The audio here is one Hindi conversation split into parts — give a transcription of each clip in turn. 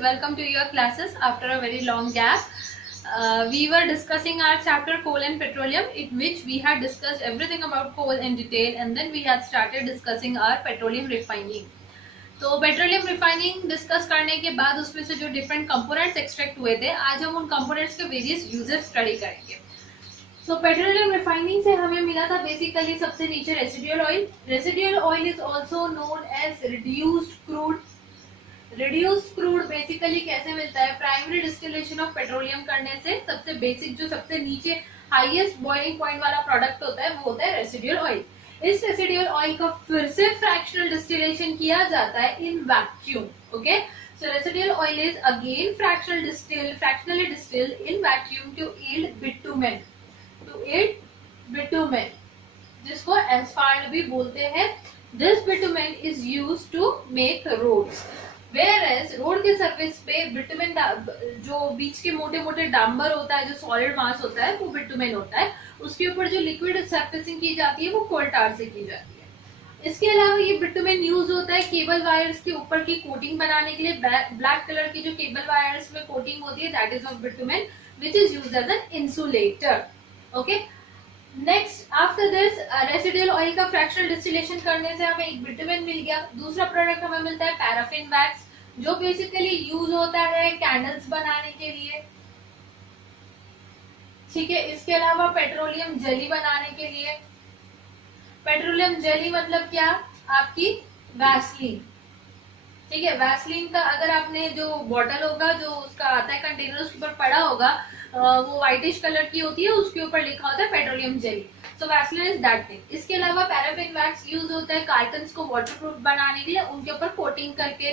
welcome to your classes after a very long gap. We were discussing our chapter coal and petroleum, in which we had discussed everything about coal in detail, and then we had started discussing our petroleum refining. तो पेट्रोलियम रिफाइनिंग डिस्कस करने के बाद उसमें से जो डिफरेंट कंपोनेंट्स एक्सट्रैक्ट हुए थे, आज हम उन कंपोनेंट्स के वेरियस यूजेस स्टडी करेंगे. तो पेट्रोलियम रिफाइनिंग से हमें मिला था बेसिकली सबसे नीचे residual oil. Residual oil is also known as reduced crude. Reduced crude basically कैसे मिलता है? प्राइमरी डिस्टिलेशन ऑफ पेट्रोलियम करने से सबसे बेसिक, जो सबसे नीचे हाईएस्ट बॉइलिंग पॉइंट वाला प्रोडक्ट होता है, वो होता है रेसिडुअल ऑयल. इस रेसिडुअल ऑयल का फिर से फ्रैक्शनल डिस्टिलेशन किया जाता है in vacuum. Okay, so residual oil is again fractionally distilled in vacuum to yield bitumen. जिसको एस्फाल्ट भी बोलते हैं. This bitumen is used to make roads. Whereas road के सरफेस पे बिटुमेन, जो बीच के मोटे मोटे डांबर होता है, जो सॉलिड मास होता है, वो बिटुमेन होता है. उसके ऊपर जो लिक्विड सरफेसिंग की जाती है वो कोल टार से की जाती है. इसके अलावा ये बिटुमेन यूज होता है केबल वायर्स के ऊपर की कोटिंग बनाने के लिए. ब्लैक कलर की जो केबल वायर्स में कोटिंग होती है, that is of bitumen, which is used as an insulator. Okay, next after this residual oil का फ्रैक्शनल डिस्टिलेशन करने से हमें एक बिटुमेन मिल गया. दूसरा प्रोडक्ट हमें मिलता है पैराफिन वैक्स, जो बेसिकली यूज होता है कैंडल्स बनाने के लिए. ठीक है, इसके अलावा पेट्रोलियम जेली बनाने के लिए. पेट्रोलियम जेली मतलब क्या? आपकी वैसलीन. ठीक है, वैसलीन का अगर आपने जो बॉटल होगा, जो उसका आता है कंटेनर, उसके ऊपर पड़ा होगा, वो व्हाइटिश कलर की होती है, उसके ऊपर लिखा होता है petroleum jelly. So Vaseline is that thing. इसके अलावा पैराफिन वैक्स यूज होता है कार्टन्स को वाटरप्रूफ बनाने के लिए, उनके ऊपर कोटिंग करके.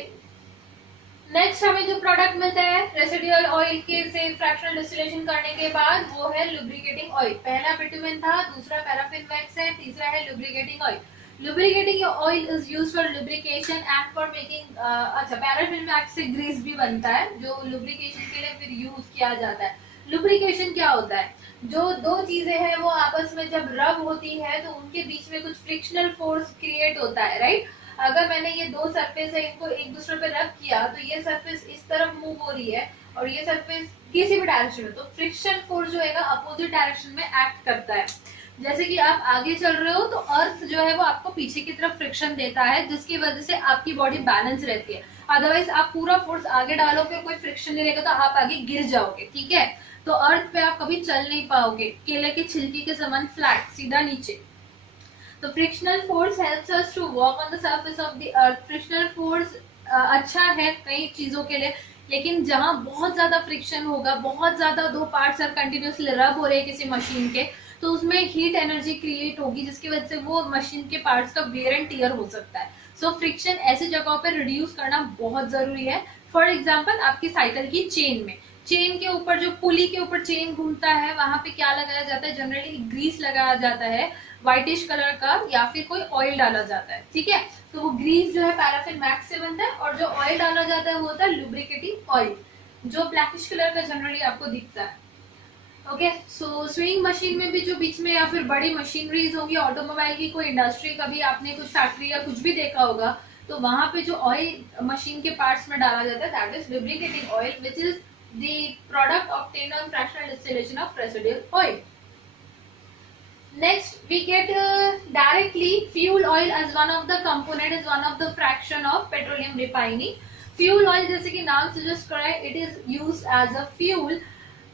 नेक्स्ट हमें जो प्रोडक्ट मिलता है रेसिडुअल ऑयल के से फ्रैक्शनल डिस्टिलेशन करने के बाद, वो है लुब्रिकेटिंग ऑयल. पहला बिटुमेन था, दूसरा पैराफिन वैक्स है, तीसरा है lubricating oil. Lubricating oil is used for lubrication and for making. अच्छा, पैराफिन वैक्स से ग्रीस भी बनता है, जो लुब्रिकेशन के लिए फिर यूज किया जाता है. लुब्रिकेशन क्या होता है? जो दो चीजें हैं वो आपस में जब रब होती है तो उनके बीच में कुछ फ्रिक्शनल फोर्स क्रिएट होता है, राइट? अगर मैंने ये दो सरफेस है, इनको एक दूसरे पे रब किया, तो ये सरफेस इस तरफ मूव हो रही है और ये सरफेस किसी भी डायरेक्शन में, तो फ्रिक्शन फोर्स जो है अपोजिट डायरेक्शन में एक्ट करता है. जैसे कि आप आगे चल रहे हो तो अर्थ जो है वो आपको पीछे की तरफ फ्रिक्शन देता है, जिसकी वजह से आपकी बॉडी बैलेंस रहती है. अदरवाइज आप पूरा फोर्स आगे डालोगे, कोई फ्रिक्शन नहीं रहेगा, तो आप आगे गिर जाओगे. ठीक है, तो अर्थ पे आप कभी चल नहीं पाओगे, केले के छिलके के समान फ्लैट सीधा नीचे. तो frictional force helps us to walk on the surface of the earth. Frictional force अच्छा है कई चीजों के लिए, लेकिन जहां बहुत ज्यादा फ्रिक्शन होगा, बहुत ज्यादा दो पार्ट्स आर कंटिन्यूसली रब हो रहे हैं किसी मशीन के, तो उसमें हीट एनर्जी क्रिएट होगी, जिसकी वजह से वो मशीन के पार्ट्स का वेयर एंड टियर हो सकता है. सो फ्रिक्शन ऐसी जगहों पर रिड्यूस करना बहुत जरूरी है. फॉर एग्जाम्पल, आपकी साइकिल की चेन में, चेन के ऊपर जो पुली के ऊपर चेन घूमता है, वहां पे क्या लगाया जाता है? जनरली ग्रीस लगाया जाता है, व्हाइटिश कलर का, या फिर कोई ऑयल डाला जाता है. ठीक है, तो वो ग्रीस जो है पैराफिन वैक्स से बनता है, और जो ऑयल डाला जाता है वो होता है लुब्रिकेटिंग ऑयल, जो ब्लैकिश कलर का जनरली आपको दिखता है. ओके, सो स्विंग मशीन में भी जो बीच में या फिर बड़ी मशीनरीज होगी, ऑटोमोबाइल की कोई इंडस्ट्री, कभी आपने कुछ फैक्ट्री या कुछ भी देखा होगा, तो वहां पे जो ऑयल मशीन के पार्ट्स में डाला जाता है, that is lubricating oil, which is the product obtained on fractional distillation of residual oil. Next, we get directly fuel oil as one of the component, is one of the fraction of petroleum refining. Fuel oil, जैसे कि नाम suggest कर रहा है, it is used as a fuel,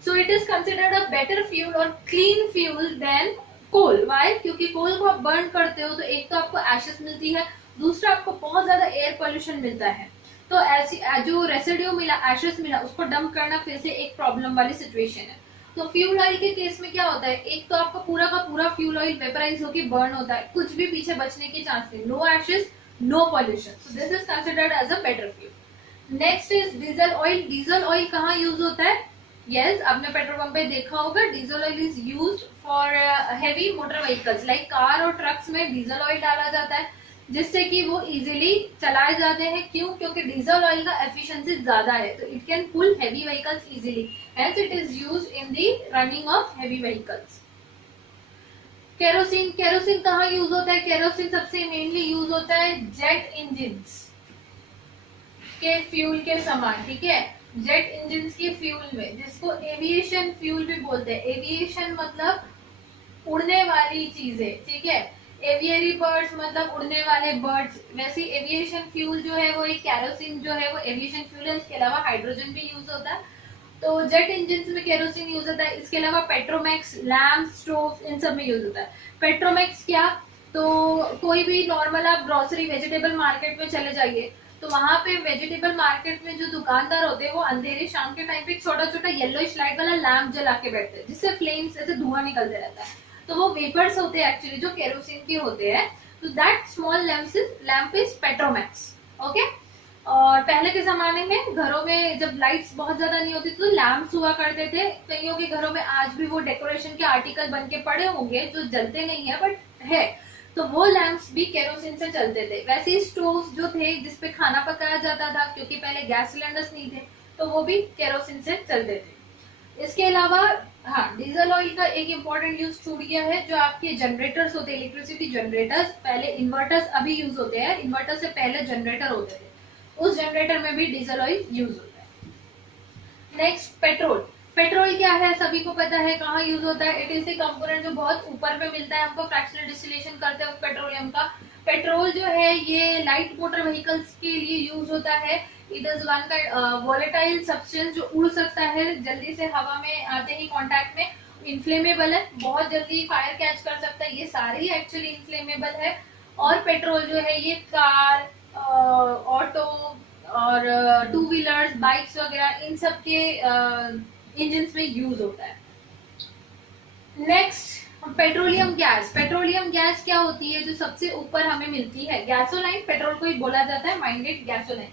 so it is considered a better fuel or clean fuel than coal. Why? क्योंकि coal को आप burn करते हो तो एक तो आपको ashes मिलती है, दूसरा आपको बहुत ज्यादा एयर पोल्यूशन मिलता है. तो ऐसी जो रेसिड्यू मिला, एशेस मिला, उसको डंप करना फिर से एक प्रॉब्लम वाली सिचुएशन है. तो फ्यूल ऑयल के केस में क्या होता है? एक तो आपका पूरा का पूरा फ्यूल ऑयल वेपराइज होकर बर्न होता है, कुछ भी पीछे बचने की चांस नहीं, no ashes, no pollution. So this is considered as a better fuel. Next is diesel oil. Diesel oil कहाँ यूज होता है? यस, आपने पेट्रोल पंप पे देखा होगा, diesel oil is used for heavy motor vehicles like car और ट्रक्स में डीजल ऑयल डाला जाता है, जिससे कि वो इजीली चलाए जाते हैं. क्यों? क्योंकि डीजल ऑयल का एफिशिएंसी ज्यादा है, तो it can pull heavy vehicles easily, hence it is used in the running of heavy vehicles. Kerosene. Kerosene कहाँ यूज होता है? केरोसिन सबसे मेनली यूज होता है जेट इंजिन्स. के फ्यूल के समान, ठीक है, जेट इंजन के फ्यूल में, जिसको एविएशन फ्यूल भी बोलते हैं। एविएशन मतलब उड़ने वाली चीजें, ठीक है, एवियरी बर्ड्स मतलब उड़ने वाले बर्ड्स। वैसे एविएशन फ्यूल जो है वो एक कैरोसिन जो है वो एविएशन फ्यूल है। इसके अलावा हाइड्रोजन भी यूज होता है। तो जेट इंजन में केरोसिन यूज होता है। इसके अलावा पेट्रोमैक्स, लैम्प, स्टोव, इन सब में यूज होता है। पेट्रोमैक्स क्या, तो कोई भी नॉर्मल आप ग्रोसरी वेजिटेबल मार्केट में चले जाइए, तो वहां पे वेजिटेबल मार्केट में जो दुकानदार होते हैं वो अंधेरे शाम के टाइम पे छोटा छोटा येलोइश लाइट वाला लैम्प जला के बैठते हैं, जिससे फ्लेम्स ऐसे धुआं निकलते रहता है। तो वो वेपर्स होते हैं एक्चुअली जो केरोसिन के होते हैं। तो that small lamp is Petromax. Okay. और पहले के जमाने में घरों में जब लाइट्स बहुत ज्यादा नहीं होती तो लैम्प्स हुआ करते थे। कईयों के घरों में आज भी वो डेकोरेशन के आर्टिकल बन के पड़े होंगे जो जलते नहीं है बट है। तो वो लैम्प्स भी केरोसिन से चलते थे। वैसे ही स्टोव जो थे जिसपे खाना पकाया जाता था, क्योंकि पहले गैस सिलेंडर्स नहीं थे, तो वो भी केरोसिन से चलते थे। इसके अलावा हाँ, डीजल ऑयल का एक इम्पोर्टेंट यूज छूट गया है, जो आपके जनरेटर्स होते हैं, इलेक्ट्रिसिटी जनरेटर्स। पहले इन्वर्टर्स अभी यूज होते हैं, इन्वर्टर से पहले जनरेटर होते थे, उस जनरेटर में भी डीजल ऑयल यूज होता है। Next, petrol. पेट्रोल क्या है, सभी को पता है कहाँ यूज होता है। इट इज द कंपोनेंट जो बहुत ऊपर में मिलता है हमको फ्रैक्शनल डिस्टिलेशन करते हैं पेट्रोलियम का। पेट्रोल जो है ये लाइट मोटर व्हीकल्स के लिए यूज होता है। It is one kind volatile substance जो उड़ सकता है जल्दी से हवा में आते ही कांटेक्ट में। इन्फ्लेमेबल है, बहुत जल्दी फायर कैच कर सकता है। ये सारे ही एक्चुअली इन्फ्लेमेबल है। और पेट्रोल जो है ये कार, ऑटो और टू व्हीलर्स, बाइक्स वगैरह इन सब के इंजन में यूज होता है। Next, petroleum gas. Petroleum gas क्या होती है, जो सबसे ऊपर हमें मिलती है। गैसोलाइन पेट्रोल को ही बोला जाता है, minded gasoline.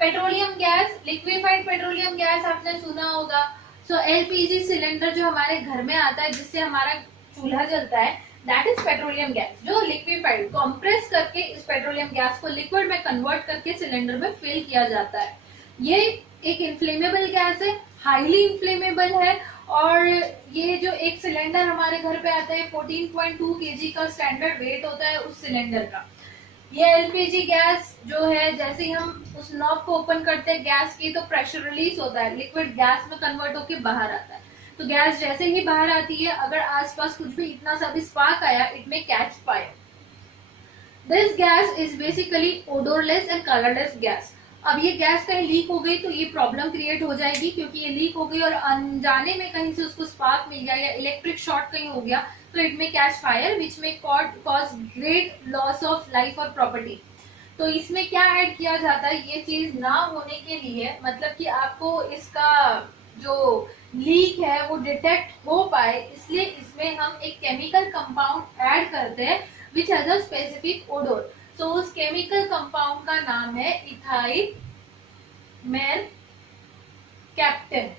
Petroleum gas, liquefied petroleum gas आपने सुना होगा। सो एलपीजी सिलेंडर जो हमारे घर में आता है, जिससे हमारा चूल्हा जलता है, दैट इज पेट्रोलियम गैस, जो लिक्विफाइड कंप्रेस करके इस पेट्रोलियम गैस को लिक्विड में कन्वर्ट करके सिलेंडर में फिल किया जाता है। ये एक इन्फ्लेमेबल गैस है, हाईली इन्फ्लेमेबल है। और ये जो एक सिलेंडर हमारे घर पे आता है 14.2 केजी का स्टैंडर्ड वेट होता है उस सिलेंडर का। ये एलपीजी गैस जो है, जैसे ही हम उस नॉब को ओपन करते हैं गैस की, तो प्रेशर रिलीज होता है, लिक्विड गैस में कन्वर्ट होकर बाहर आता है। तो गैस जैसे ही बाहर आती है, अगर आसपास कुछ भी इतना सा भी स्पार्क आया, इट में catch fire. This gas is basically odourless and colourless gas. अब ये गैस कहीं लीक हो गई तो ये प्रॉब्लम क्रिएट हो जाएगी, क्योंकि ये लीक हो गई और अनजाने में कहीं से उसको स्पार्क मिल गया या इलेक्ट्रिक शॉर्ट कहीं हो गया, तो इट में कैच फायर विच में cause great loss of life और प्रॉपर्टी। तो इसमें क्या ऐड किया जाता है, ये चीज ना होने के लिए, मतलब कि आपको इसका जो लीक है वो डिटेक्ट हो पाए, इसलिए इसमें हम एक केमिकल कंपाउंड ऐड करते हैं which has a specific odour. तो उस केमिकल कंपाउंड का नाम है ethyl mercaptan.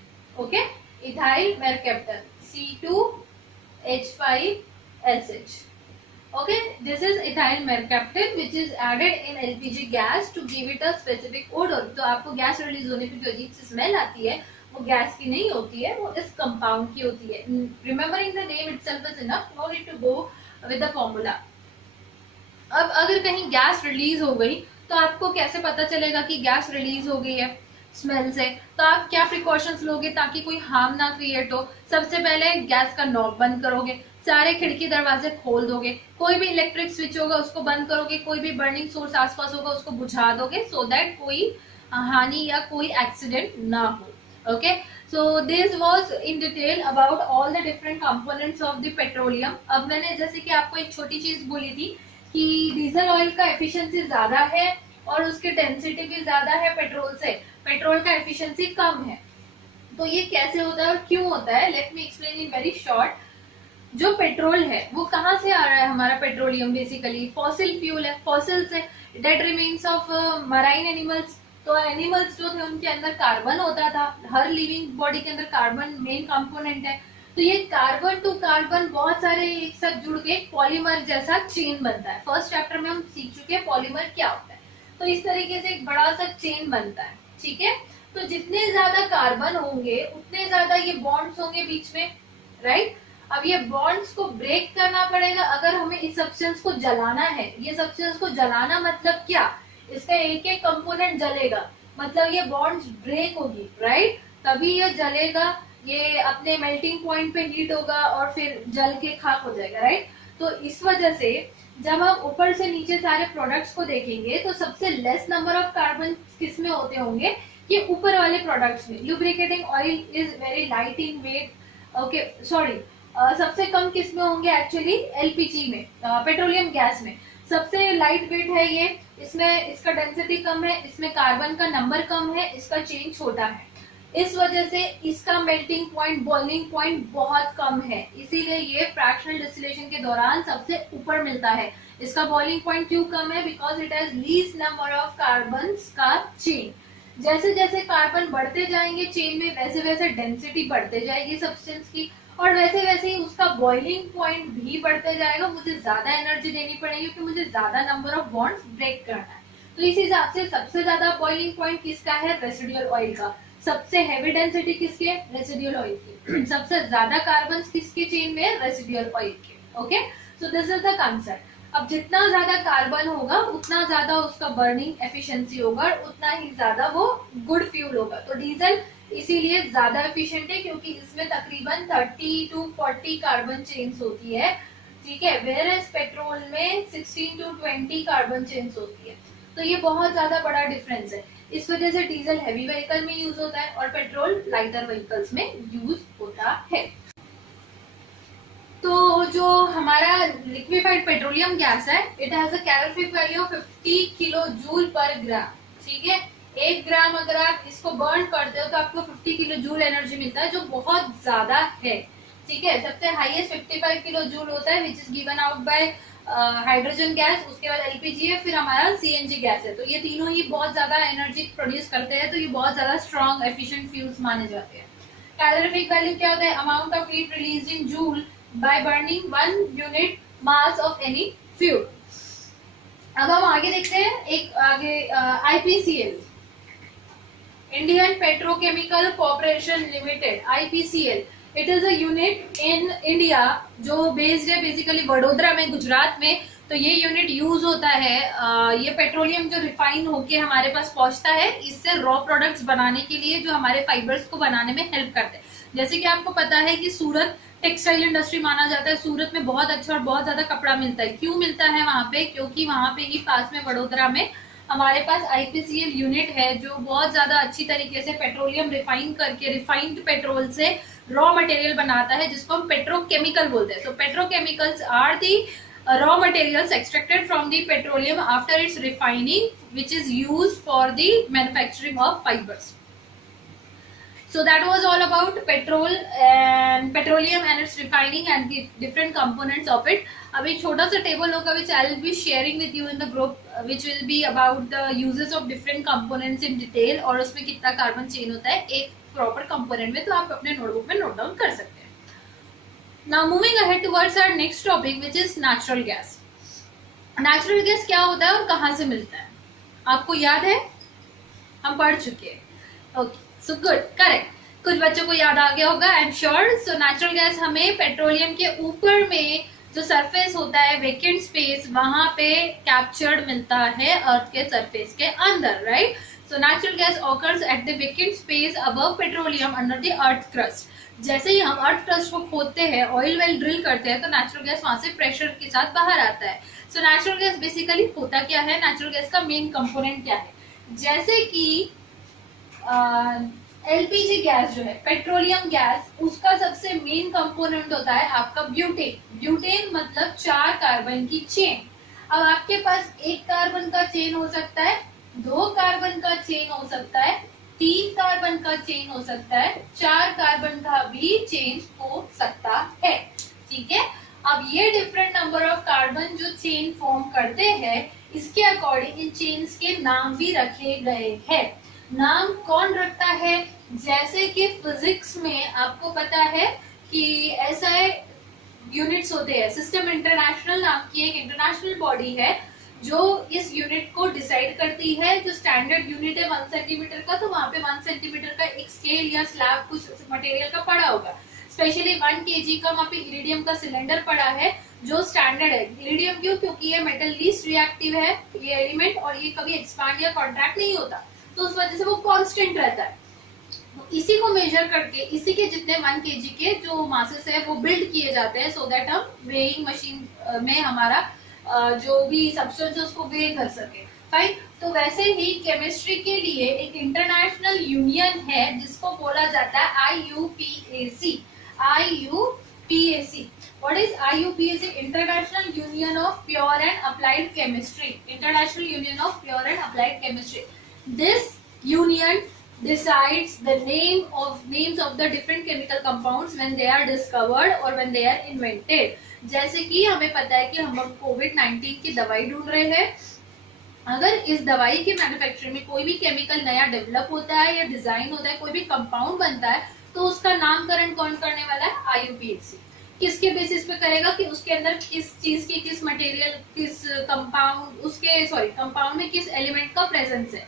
Okay, ethyl mercaptan, C2H5SH। Okay, this is ethyl mercaptan which is added in LPG gas to give it a specific odor। तो आपको गैस रिलीज होने पर जो अजीब सी स्मेल आती है वो गैस की नहीं होती है, वो इस कंपाउंड की होती है। Remembering the name itself is enough, no need to go with the formula। अब अगर कहीं गैस रिलीज हो गई तो आपको कैसे पता चलेगा कि गैस रिलीज हो गई है स्मेल से? तो आप क्या प्रिकॉशंस लोगे ताकि कोई हार्म ना क्रिएट हो? सबसे पहले गैस का नॉब बंद करोगे, सारे खिड़की दरवाजे खोल दोगे, कोई भी इलेक्ट्रिक स्विच होगा उसको बंद करोगे, कोई भी बर्निंग सोर्स आसपास होगा उसको बुझा दोगे, सो दैट कोई हानि या कोई एक्सीडेंट ना हो। Okay, so this was in detail about all the different components of the petroleum. अब मैंने जैसे कि आपको एक छोटी चीज बोली थी कि डीजल ऑयल का एफिशिएंसी ज्यादा है और उसकी डेंसिटी भी ज्यादा है पेट्रोल से, पेट्रोल का एफिशिएंसी कम है। तो ये कैसे होता है और क्यों होता है, let me explain in very short. जो पेट्रोल है वो कहाँ से आ रहा है? हमारा पेट्रोलियम बेसिकली फॉसिल फ्यूल है, फॉसिल से, dead remains of marine animals. तो एनिमल्स जो थे उनके अंदर कार्बन होता था, हर लिविंग बॉडी के अंदर कार्बन मेन कंपोनेंट है। तो ये कार्बन टू कार्बन बहुत सारे एक साथ जुड़ के पॉलीमर जैसा चेन बनता है। फर्स्ट चैप्टर में हम सीख चुके हैं पॉलीमर क्या होता है। तो इस तरीके से एक बड़ा सा चेन बनता है, ठीक है। तो जितने ज्यादा कार्बन होंगे उतने ज्यादा ये बॉन्ड्स होंगे बीच में, राइट। अब ये बॉन्ड्स को ब्रेक करना पड़ेगा अगर हमें इस सब्सटेंस को जलाना है। ये सब्सटेंस को जलाना मतलब क्या? इसका एक एक कंपोनेंट जलेगा, मतलब ये बॉन्ड्स ब्रेक होगी, राइट, तभी ये जलेगा, ये अपने मेल्टिंग पॉइंट पे हीट होगा और फिर जल के खाक हो जाएगा, राइट। तो इस वजह से जब हम ऊपर से नीचे सारे प्रोडक्ट्स को देखेंगे तो सबसे लेस नंबर ऑफ कार्बन किस में होते होंगे, ये ऊपर वाले प्रोडक्ट्स में। Lubricating oil is very light in weight, okay sorry, सबसे कम किस में होंगे एक्चुअली, एलपीजी में, पेट्रोलियम गैस में सबसे लाइट वेट है ये, इसमें इसका डेंसिटी कम है, इसमें कार्बन का नंबर कम है, इसका चेन छोटा है, इस वजह से इसका मेल्टिंग पॉइंट, बॉइलिंग पॉइंट बहुत कम है, इसीलिए ये फ्रैक्शनल डिस्टिलेशन के दौरान सबसे ऊपर मिलता है। इसका बॉइलिंग पॉइंट क्यों कम है, because it has least number of carbon का चेन। जैसे जैसे कार्बन बढ़ते जाएंगे चेन में, वैसे वैसे डेंसिटी बढ़ते जाएगी सब्सटेंस की, और वैसे वैसे ही उसका बॉइलिंग पॉइंट भी बढ़ते जाएगा। मुझे ज्यादा एनर्जी देनी पड़ेगी क्योंकि मुझे ज्यादा नंबर ऑफ बॉन्ड्स ब्रेक करना है। तो इस हिसाब से सबसे ज्यादा बॉइलिंग पॉइंट किसका है, रेसिडुअल ऑयल का। सबसे हैवी डेंसिटी किसके, रेसिडुअल ऑयल की। सबसे ज्यादा कार्बन किसके चेन में, रेसिडुअल ऑयल के। Okay, so this is the concept. अब जितना ज्यादा कार्बन होगा उतना ज्यादा उसका बर्निंग एफिशिएंसी होगा और उतना ही ज्यादा वो गुड फ्यूल होगा। तो डीजल इसीलिए ज्यादा एफिशिएंट है क्योंकि इसमें तकरीबन 30 to 40 कार्बन चेन्स होती है, ठीक है, वेयरएज पेट्रोल में 16 to 20 कार्बन चेन्स होती है। तो ये बहुत ज्यादा बड़ा डिफरेंस है। इस वजह से डीजल हैवी व्हीकल में यूज होता है और पेट्रोल लाइटर व्हीकल्स में यूज होता है। तो जो हमारा लिक्विफाइड पेट्रोलियम गैस है, it has a calorific value of 50 kilo joule per gram, ठीक है। 1 ग्राम अगर आप इसको बर्न करते हो तो आपको 50 किलो जूल एनर्जी मिलता है, जो बहुत ज्यादा है, ठीक है। सबसे हाईएस्ट 55 किलो जूल होता है which is given out by hydrogen gas, उसके बाद एलपीजी है, फिर हमारा सीएनजी गैस है। तो ये तीनों ही बहुत ज्यादा एनर्जी प्रोड्यूस करते हैं, तो ये बहुत ज्यादा स्ट्रॉन्ग एफिशिएंट फ्यूल्स माने जाते हैं। कैलोरीफिक वैल्यू क्या होता है, amount of heat release in joule by burning 1 unit mass of any fuel। अब हम आगे देखते हैं, एक आगे IPCL, Indian petrochemical corporation limited, IPCL. It is a unit in India जो बेस्ड है बेसिकली वडोदरा में, गुजरात में। तो ये यूनिट यूज होता है, ये पेट्रोलियम जो रिफाइन होके हमारे पास पहुंचता है, इससे रॉ प्रोडक्ट्स बनाने के लिए जो हमारे फाइबर्स को बनाने में हेल्प करते हैं। जैसे कि आपको पता है कि सूरत टेक्सटाइल इंडस्ट्री माना जाता है, सूरत में बहुत अच्छा और बहुत ज्यादा कपड़ा मिलता है। क्यों मिलता है वहां पे, क्योंकि वहां पे ही पास में वडोदरा में हमारे पास आईपीसीएल यूनिट है जो बहुत ज्यादा अच्छी तरीके से पेट्रोलियम रिफाइन करके रिफाइंड पेट्रोल से रॉ मटेरियल बनाता है, जिसको हम पेट्रोकेमिकल बोलते हैं। So petrochemicals are the raw materials extracted from the petroleum after its refining, which is used for the manufacturing of fibers. So that was all about petroleum and its refining and the different components of it. अब एक छोटा सा टेबल होगा which I will be sharing with you in the group, which will be about the uses of different components in detail, और उसमें कितना कार्बन चेन होता है एक प्रॉपर कंपोनेंट में, तो आप अपने नोटबुक में नोट डाउन कर सकते हैं। Now moving ahead towards our next topic, which is natural gas. Natural gas क्या होता है और कहाँ से मिलता है, आपको याद है, हम पढ़ चुके हैं। ओके, सो गुड, करेक्ट, कुछ बच्चों को याद आ गया होगा, I am sure. So natural gas हमें पेट्रोलियम के ऊपर में जो सरफेस होता है, वेकेंट स्पेस, वहां पे कैप्चर्ड मिलता है अर्थ के सरफेस के अंदर, right. So natural gas occurs at the vacant space above petroleum under the earth crust. जैसे ही हम अर्थ क्रस्ट को खोदते हैं, ऑयल वेल ड्रिल करते हैं, तो नेचुरल गैस वहां से प्रेशर के साथ बाहर आता है। सो नेचुरल गैस बेसिकली होता क्या है, नेचुरल गैस का मेन कंपोनेंट क्या है, जैसे कि एलपीजी गैस जो है, पेट्रोलियम गैस, उसका सबसे मेन कंपोनेंट होता है आपका ब्यूटेन। ब्यूटेन मतलब 4 कार्बन की चेन। अब आपके पास 1 कार्बन का चेन हो सकता है, 2 कार्बन का चेन हो सकता है, 3 कार्बन का चेन हो सकता है, 4 कार्बन का भी चेन हो सकता है, ठीक है। अब ये डिफरेंट नंबर ऑफ कार्बन जो चेन फॉर्म करते हैं, इसके अकॉर्डिंग इन चेन्स के नाम भी रखे गए हैं। नाम कौन रखता है, जैसे कि फिजिक्स में आपको पता है कि एसआई यूनिट्स होते हैं, सिस्टम इंटरनेशनल नाम की एक इंटरनेशनल बॉडी है जो इस यूनिट को डिसाइड करती है। जो स्टैंडर्ड यूनिट है 1 सेंटीमीटर का, तो वहां पे 1 सेंटीमीटर का एक स्केल या स्लैब कुछ मटेरियल का पड़ा होगा। स्पेशली 1 kg का वहां पे इरिडियम का सिलेंडर पड़ा है जो स्टैंडर्ड है। इरिडियम क्यों, क्योंकि ये मेटल लीस्ट रिएक्टिव है ये एलिमेंट, और ये कभी एक्सपांड या कॉन्ट्रैक्ट नहीं होता। तो उस वजह से वो कांस्टेंट रहता है। तो इसी को मेजर करके इसी के जितने 1 kg के जो मासेस है वो बिल्ड किए जाते हैं, सो दैट हम वेइंग मशीन में हमारा जो भी सब्सटेंस है उसको वेइ कर सके। फाइन। तो वैसे ही केमिस्ट्री के लिए एक इंटरनेशनल यूनियन है जिसको बोला जाता है IUPAC। IUPAC। What is IUPAC? International Union of Pure and Applied Chemistry. International Union of Pure and Applied Chemistry. This union decides the names of the different chemical compounds when they are discovered or when they are invented. जैसे कि हमें पता है कि हम कोविड-19 की दवाई ढूंढ रहे हैं, अगर इस दवाई के मैन्युफैक्चरिंग में कोई भी केमिकल नया डेवलप होता है या डिजाइन होता है, कोई भी कंपाउंड बनता है, तो उसका नामकरण कौन करने वाला है? IUPAC। किसके बेसिस पे करेगा कि उसके अंदर किस चीज की किस मटेरियल किस कंपाउंड में किस एलिमेंट का प्रेजेंस है।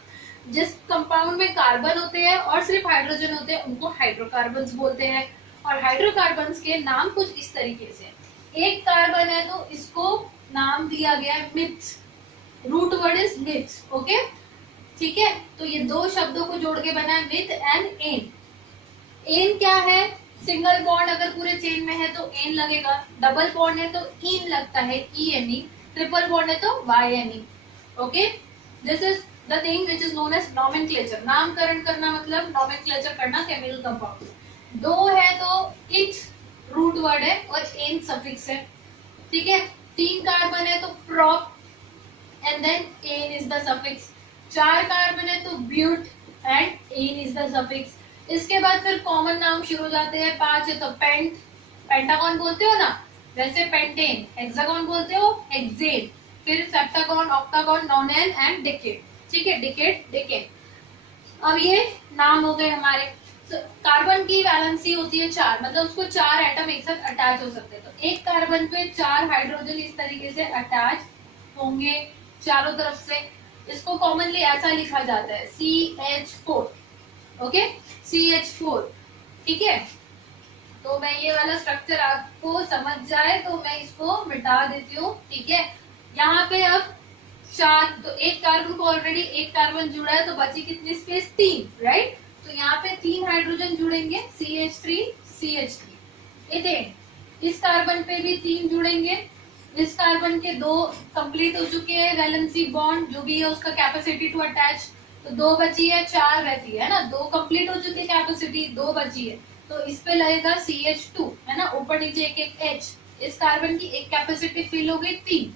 जिस कंपाउंड में कार्बन होते हैं और सिर्फ हाइड्रोजन होते हैं उनको हाइड्रोकार्बन्स बोलते हैं। और हाइड्रोकार्बन्स के नाम कुछ इस तरीके से, एक कार्बन है तो इसको नाम दिया गया है meth, root word is meth. Okay, ठीक है। तो ये दो शब्दों को जोड़ के बना है मिथ एंड एन। एन क्या है? सिंगल बॉन्ड अगर पूरे चेन में है तो एन लगेगा, डबल बॉन्ड है तो इन लगता है ENE, ट्रिपल बॉन्ड है तो YNE। Okay, this is the thing which is known as nomenclature. नामकरण करना मतलब नॉमेनक्लेचर करना केमिकल कंपाउंड। दो है तो इथ रूट वर्ड है और एन सफिक्स है, ठीक है। 3 कार्बन है तो prop and then ane is the suffix. 4 carbon है तो but and ane is the suffix. इसके बाद फिर कॉमन नाम शुरू हो जाते हैं। 5 है तो पेंट, पेंटागन बोलते हो ना, वैसे पेंटेन। हेक्सागन बोलते हो, हेक्सेन। फिर सेप्टागन, ऑक्टागन, नोनेन एंड डेकेड, ठीक है, डेकेड, डेकेड। अब ये नाम हो गए हमारे। कार्बन की वैलेंसी होती है 4, मतलब उसको 4 एटम एक साथ अटैच हो सकते हैं। तो एक कार्बन पे 4 हाइड्रोजन इस तरीके से अटैच होंगे चारों तरफ से। इसको कॉमनली ऐसा लिखा जाता है CH4। ओके, CH4, ठीक है। तो मैं ये वाला स्ट्रक्चर आपको समझ जाए तो मैं इसको मिटा देती हूँ, ठीक है। यहाँ पे अब 4, तो एक कार्बन को ऑलरेडी एक कार्बन जुड़ा है तो बची कितनी स्पेस? 3, राइट। तो यहाँ पे 3 हाइड्रोजन जुड़ेंगे, CH3, CH3। इथेन, इस कार्बन पे भी 3 जुड़ेंगे। इस कार्बन के 2 कंप्लीट हो चुके हैं वैलेंसी बॉन्ड, जो भी है उसका कैपेसिटी टू अटैच। तो 2 बची है, 4 रहती है ना, 2 कंप्लीट हो चुकी है कैपेसिटी, 2 बची है तो इस पे लगेगा CH2, है ना, ऊपर नीचे एक एक H। इस कार्बन की एक कैपेसिटी फिल हो गई 3,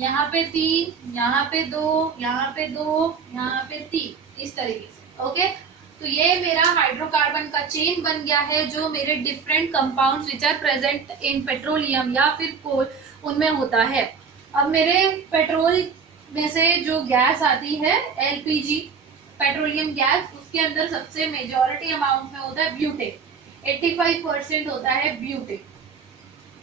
यहाँ पे 3, यहाँ पे 2, यहाँ पे 2, यहाँ पे 3, इस तरीके से। ओके, तो ये मेरा हाइड्रोकार्बन का चेन बन गया है जो मेरे different compounds which are present in petroleum या फिर कोल उनमें होता है। अब मेरे पेट्रोल में से जो गैस आती है LPG, पेट्रोलियम गैस, उसके अंदर सबसे मेजॉरिटी अमाउंट में होता है ब्यूटेन। 85% होता है ब्यूटेन,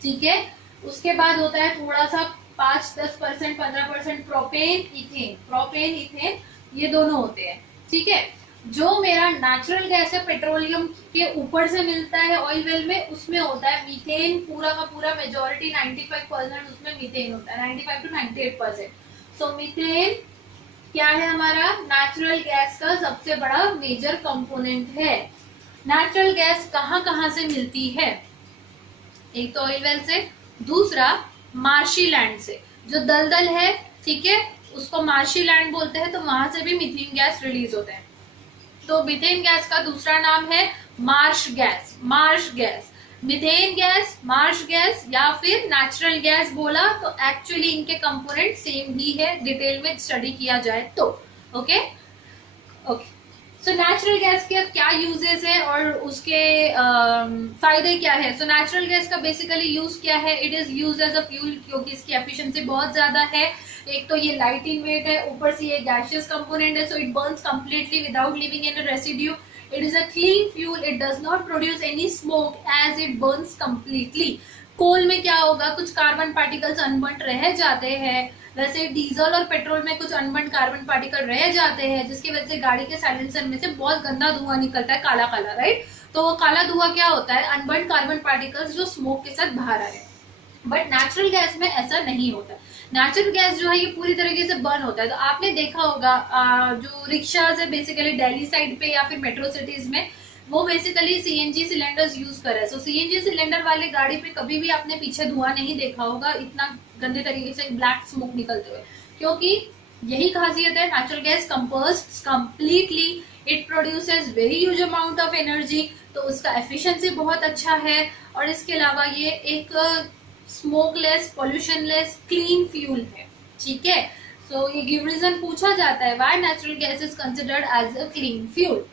ठीक है। उसके बाद होता है थोड़ा सा 5-10%, 15% प्रोपेन, इथेन। प्रोपेन, इथेन ये दोनों होते हैं, ठीक है। जो मेरा नेचुरल गैस है पेट्रोलियम के ऊपर से मिलता है ऑयल वेल में, उसमें होता है मीथेन। पूरा का पूरा मेजॉरिटी 95% उसमें मीथेन होता है, 95 to 98%। सो मीथेन क्या है? हमारा नेचुरल गैस का सबसे बड़ा मेजर कंपोनेंट है। नेचुरल गैस कहाँ कहाँ से मिलती है? एक तो ऑयल वेल से, दूसरा मार्शी लैंड से। जो दलदल है, ठीक है, उसको मार्शी लैंड बोलते हैं, तो वहां से भी मीथेन गैस रिलीज होता है। तो मीथेन गैस का दूसरा नाम है Marsh gas. Marsh gas, methane gas, Marsh gas या फिर नेचुरल गैस बोला तो एक्चुअली इनके कंपोनेंट सेम ही है डिटेल में स्टडी किया जाए तो। Okay okay, so natural gas के क्या यूजेस है और उसके फायदे क्या है? सो नेचुरल गैस का बेसिकली यूज क्या है? It is use as a fuel, क्योंकि इसकी एफिशिएंसी बहुत ज्यादा है। एक तो ये लाइट इन वेट है, ऊपर से ये गैसियस कंपोनेंट है, so it Burns completely without leaving any residue. It is a clean fuel. It does not produce any smoke as it burns completely. कोल में क्या होगा? कुछ कार्बन पार्टिकल्स अनबर्न्ड रह जाते हैं, वैसे डीजल और पेट्रोल में कुछ अनबर्न्ड कार्बन पार्टिकल रह जाते हैं, जिसकी वजह से गाड़ी के साइलेंसर में से बहुत गंदा धुआं निकलता है, काला काला, राइट। तो वो काला धुआं क्या होता है? अनबर्न्ड कार्बन पार्टिकल्स जो स्मोक के साथ बाहर आ रहे हैं। बट नेचुरल गैस में ऐसा नहीं होता। नेचुरल गैस जो है ये पूरी तरीके से बर्न होता है। तो आपने देखा होगा जो रिक्शाज है बेसिकली दिल्ली साइड पे या फिर मेट्रो सिटीज में, वो बेसिकली सीएनजी सिलेंडर्स यूज कर रहे हैं। सो सीएनजी सिलेंडर वाले गाड़ी पे कभी भी आपने पीछे धुआं नहीं देखा होगा इतना गंदे तरीके से ब्लैक स्मोक निकलते हुए, क्योंकि यही खासियत है, natural gas compost completely, it produces very huge amount of energy, तो उसका एफिशिएंसी बहुत अच्छा है। और इसके अलावा ये एक स्मोकलेस, पॉल्यूशनलेस, क्लीन फ्यूल है, ठीक है। सो ये गिव रीजन पूछा जाता है, why natural gas is considered as a clean fuel.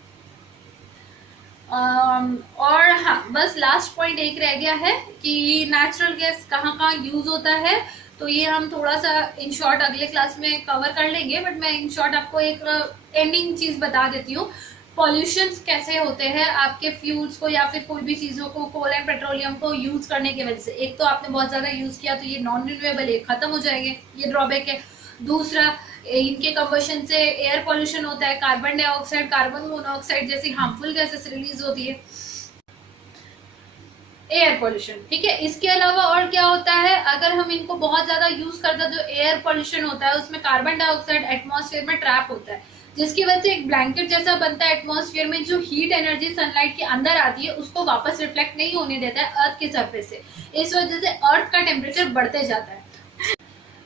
और हाँ, बस लास्ट पॉइंट एक रह गया है कि नेचुरल गैस कहाँ कहाँ यूज होता है, तो ये हम थोड़ा सा इन शॉर्ट अगले क्लास में कवर कर लेंगे, बट मैं इन शॉर्ट आपको एक एंडिंग चीज बता देती हूँ। पॉल्यूशन कैसे होते हैं आपके फ्यूल्स को या फिर कोई भी चीजों को, कोल एंड पेट्रोलियम को यूज करने की वजह से। एक तो आपने बहुत ज्यादा यूज किया तो ये नॉन रिन्यूएबल है, खत्म हो जाएंगे, ये ड्रॉबैक है। दूसरा, इनके कंबशन से एयर पोल्यूशन होता है, कार्बन डाइऑक्साइड, कार्बन मोनोऑक्साइड जैसी हार्मफुल गैसेस रिलीज होती है, एयर पोल्यूशन, ठीक है। इसके अलावा और क्या होता है, अगर हम इनको बहुत ज्यादा यूज करते हैं, जो एयर पोल्यूशन होता है उसमें कार्बन डाइऑक्साइड एटमॉस्फेयर में ट्रैप होता है, जिसकी वजह से एक ब्लैंकेट जैसा बनता है एटमॉस्फेयर में, जो हीट एनर्जी सनलाइट के अंदर आती है उसको वापस रिफ्लेक्ट नहीं होने देता है अर्थ के सरफेस से। इस वजह से अर्थ का टेम्परेचर बढ़ते जाता है।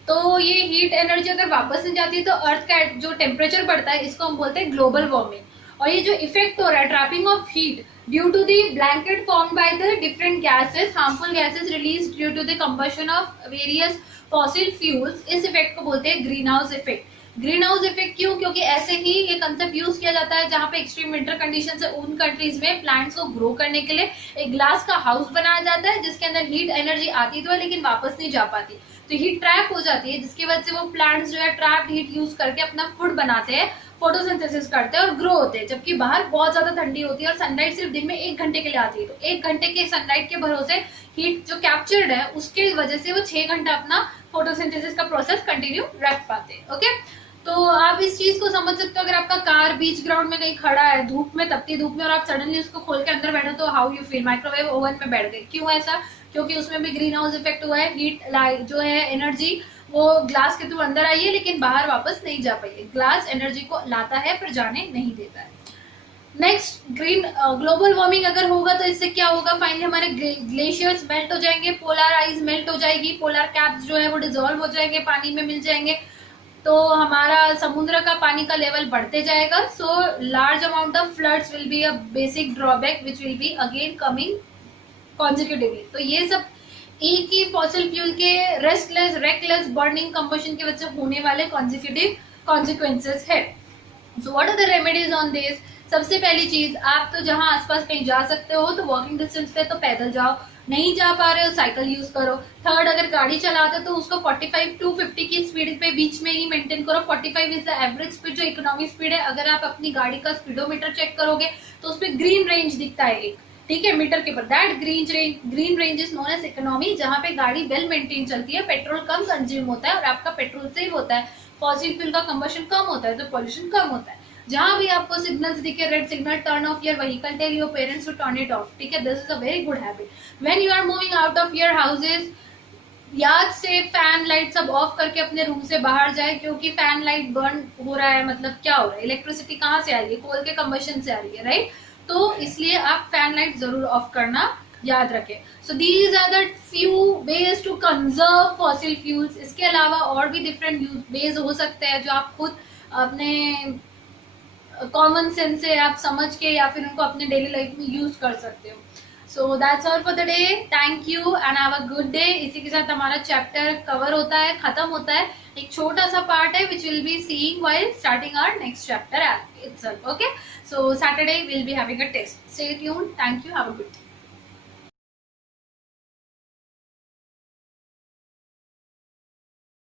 तो ये हीट एनर्जी अगर वापस नहीं जाती है तो अर्थ का जो टेम्परेचर बढ़ता है, इसको हम बोलते हैं ग्लोबल वार्मिंग। और ये जो इफेक्ट हो रहा है, trapping of heat due to the blanket form by the different gases, harmful gases release due to the combustion of various fossil fuels, इस इफेक्ट को बोलते हैं greenhouse effect. Greenhouse effect क्यों? क्योंकि ऐसे ही ये कंसेप्ट यूज किया जाता है जहां पे एक्सट्रीम विंटर कंडीशन है, उन कंट्रीज में प्लांट्स को ग्रो करने के लिए एक ग्लास का हाउस बनाया जाता है, जिसके अंदर हीट एनर्जी आती तो है लेकिन वापस नहीं जा पाती, तो हीट ट्रैप हो जाती है, जिसकी वजह से वो प्लांट्स जो है ट्रैप्ड हीट यूज करके अपना फूड बनाते हैं, फोटोसिंथेसिस करते हैं और ग्रो होते हैं। जबकि बाहर बहुत ज्यादा ठंडी होती है और सनलाइट सिर्फ दिन में 1 घंटे के लिए आती है, तो 1 घंटे के सनलाइट के भरोसे हीट जो कैप्चर्ड है उसके वजह से वो 6 घंटा अपना फोटोसिंथेसिस का प्रोसेस कंटिन्यू रख पाते हैं। ओके, तो आप इस चीज को समझ सकते हो। अगर आपका कार बीच ग्राउंड में कहीं खड़ा है धूप में, तपती धूप में, और आप सडनली उसको खोल के अंदर बैठो तो how you feel? Microwave oven में बैठ गए। क्यों ऐसा? क्योंकि उसमें भी ग्रीन हाउस इफेक्ट हुआ है, हीट जो है एनर्जी वो ग्लास के थ्रू अंदर आई है लेकिन बाहर वापस नहीं जा पाई है। ग्लास एनर्जी को लाता है पर जाने नहीं देता है। नेक्स्ट, ग्लोबल वार्मिंग अगर होगा तो इससे क्या होगा? फाइनली हमारे ग्लेशियर्स मेल्ट हो जाएंगे, पोलर आइस मेल्ट हो जाएगी, पोलर कैप्स जो है वो डिजोल्व हो जाएंगे, पानी में मिल जाएंगे, तो हमारा समुद्र का पानी का लेवल बढ़ते जाएगा। So large amount of floods will be a basic drawback which will be again coming consecutively. तो ये सब एक ही फॉसिल फ्यूल के रेस्टलेस, रेकलेस बर्निंग कंबशन की वजह से होने वाले कॉन्जिक्यूटिव कॉन्सिक्वेंसेस है। So what are the remedies on this? सबसे पहली चीज, आप तो जहां आसपास कहीं जा सकते हो तो वॉकिंग डिस्टेंस पे तो पैदल जाओ, नहीं जा पा रहे हो साइकिल यूज करो। थर्ड, अगर गाड़ी चलाते हो तो उसको 45 to 50 की स्पीड पे बीच में ही मेंटेन करो। 45 इज द एवरेज स्पीड, जो इकोनॉमी स्पीड है। अगर आप अपनी गाड़ी का स्पीडोमीटर चेक करोगे तो उसपे ग्रीन रेंज दिखता है एक, ठीक है, मीटर के ऊपर। That green range is known as economy, जहां पे गाड़ी वेल मेंटेन चलती है, पेट्रोल कम कंज्यूम होता है और आपका पेट्रोल सेव होता है, फॉसिल फ्यूल का कंबशन कम होता है तो पॉल्यूशन कम होता है। जहां भी आपको सिग्नल्स दिखे, red signal, turn off your vehicle, tell your parents to turn it off, ठीक है। This is a very good habit. When you are moving out of your houses, याद से फैन लाइट सब ऑफ करके अपने रूम से बाहर जाए, क्योंकि फैन लाइट बर्न हो रहा है, मतलब क्या हो रहा है, इलेक्ट्रिसिटी कहाँ से आ रही है? कोल के कंबशन से आ रही है, राइट। तो इसलिए आप फैन लाइट जरूर ऑफ करना याद रखें। So these are the few ways to conserve fossil fuels. इसके अलावा और भी डिफरेंट वेज हो सकते हैं जो आप खुद अपने कॉमन सेंस से आप समझ के या फिर उनको अपने डेली लाइफ में यूज कर सकते हो। So that's all for the day. Thank you and have a good day. इसी के साथ हमारा चैप्टर कवर होता है, खत्म होता है। एक छोटा सा पार्ट है which will be seeing while starting our next chapter itself. Okay, so Saturday we'll be having a test. Stay tuned. Thank you. Have a good day.